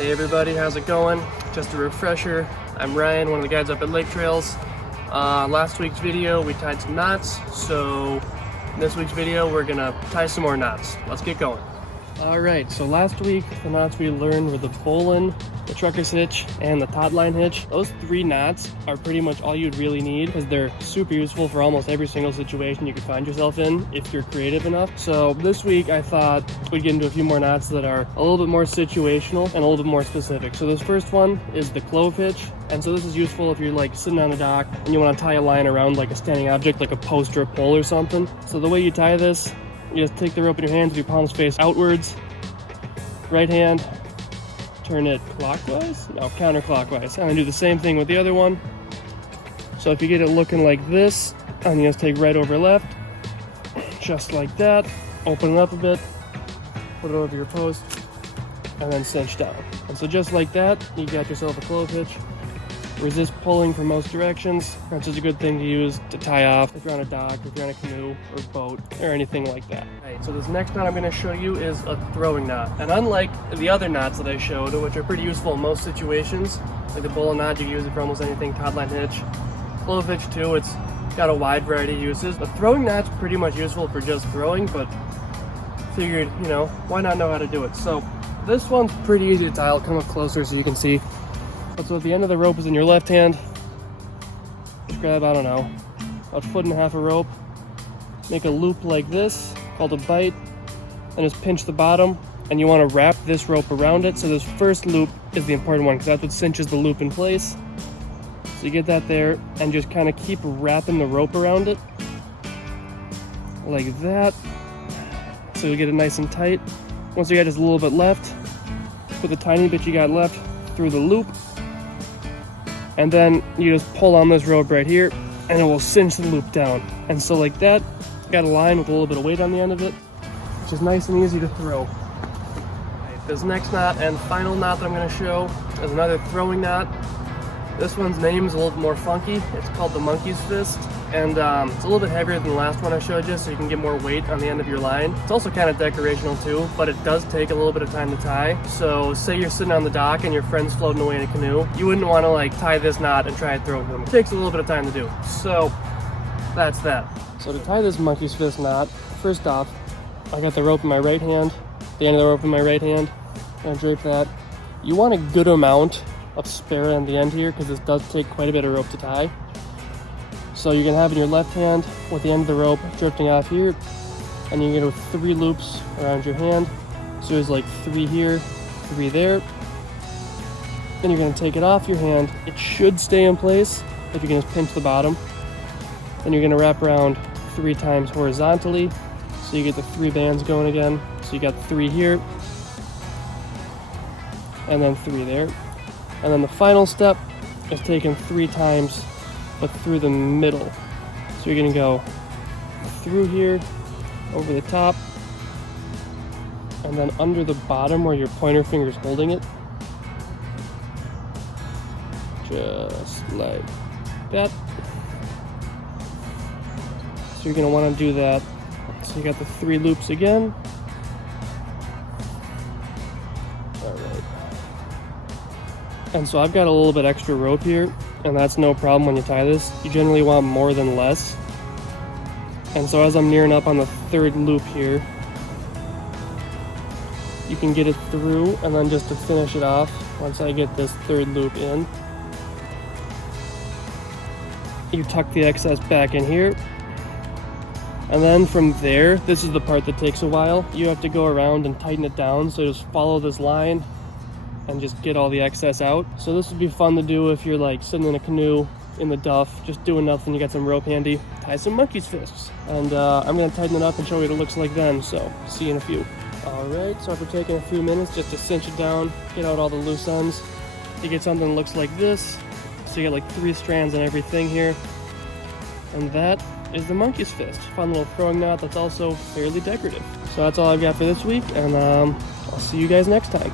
Hey everybody, how's it going? Just a refresher, I'm Ryan, one of the guides up at Lake Trails. Last week's video we tied some knots, so in this week's video we're gonna tie some more knots. Let's get going. Alright, so last week the knots we learned were the bowline, the trucker's hitch, and the taut line hitch. Those 3 knots are pretty much all you'd really need because they're super useful for almost every single situation you could find yourself in if you're creative enough. So this week I thought we'd get into a few more knots that are a little bit more situational and a little bit more specific. So this first one is the clove hitch, and so this is useful if you're like sitting on a dock and you want to tie a line around like a standing object like a post or a pole or something. So the way you tie this, you just take the rope in your hands with your palms face outwards, right hand, turn it clockwise? No, counterclockwise. And then do the same thing with the other one. So if you get it looking like this, and you just take right over left, just like that, open it up a bit, put it over your post, and then cinch down. And so just like that, you got yourself a clove hitch. Resist pulling from most directions. That's just a good thing to use to tie off if you're on a dock, if you're on a canoe or boat or anything like that. Alright, so this next knot I'm going to show you is a throwing knot. And unlike the other knots that I showed, which are pretty useful in most situations, like the bowline knot, you can use it for almost anything, taut line hitch, clove hitch too, it's got a wide variety of uses. The throwing knot's pretty much useful for just throwing, but figured, why not know how to do it? So this one's pretty easy to tie. I'll come up closer so you can see. So at the end of the rope is in your left hand. Just grab, I don't know, about 1.5 feet of rope. Make a loop like this, called a bite, and just pinch the bottom. And you want to wrap this rope around it. So this first loop is the important one because that's what cinches the loop in place. So you get that there and just kind of keep wrapping the rope around it. Like that. So you get it nice and tight. Once you got just a little bit left, put the tiny bit you got left through the loop. And then you just pull on this rope right here and it will cinch the loop down. And so like that, you got a line with a little bit of weight on the end of it, which is nice and easy to throw. Right, this next knot and final knot that I'm going to show is another throwing knot. This one's name is a little bit more funky. It's called the monkey's fist. And it's a little bit heavier than the last one I showed you, so you can get more weight on the end of your line. It's also kind of decorational too, but it does take a little bit of time to tie. So say you're sitting on the dock and your friend's floating away in a canoe, you wouldn't want to like tie this knot and try and throw them. It takes a little bit of time to do. So that's that. So to tie this monkey's fist knot, first off, I got the rope in my right hand, the end of the rope in my right hand, and drape that. You want a good amount of spare on the end here because this does take quite a bit of rope to tie. So you can have in your left hand with the end of the rope drifting off here, and you can get 3 loops around your hand. So there's like 3 here, 3 there. Then you're going to take it off your hand. It should stay in place if you can just pinch the bottom. Then you're going to wrap around 3 times horizontally, so you get the 3 bands going again. So you got 3 here, and then 3 there. And then the final step is taking 3 times but through the middle. So you're gonna go through here, over the top, and then under the bottom where your pointer finger's holding it. Just like that. So you're gonna wanna do that. So you got the 3 loops again. All right. And so I've got a little bit extra rope here, and that's no problem when you tie this. You generally want more than less. And so as I'm nearing up on the 3rd loop here, you can get it through, and then just to finish it off, once I get this 3rd loop in, you tuck the excess back in here. And then from there, this is the part that takes a while. You have to go around and tighten it down, so just follow this line and just get all the excess out. So this would be fun to do if you're like sitting in a canoe in the duff, just doing nothing, you got some rope handy, tie some monkey's fists. And I'm gonna tighten it up and show you what it looks like then, so see you in a few. All right, so after taking a few minutes just to cinch it down, get out all the loose ends, you get something that looks like this. So you get like 3 strands and everything here. And that is the monkey's fist. Fun little throwing knot that's also fairly decorative. So that's all I've got for this week, and I'll see you guys next time.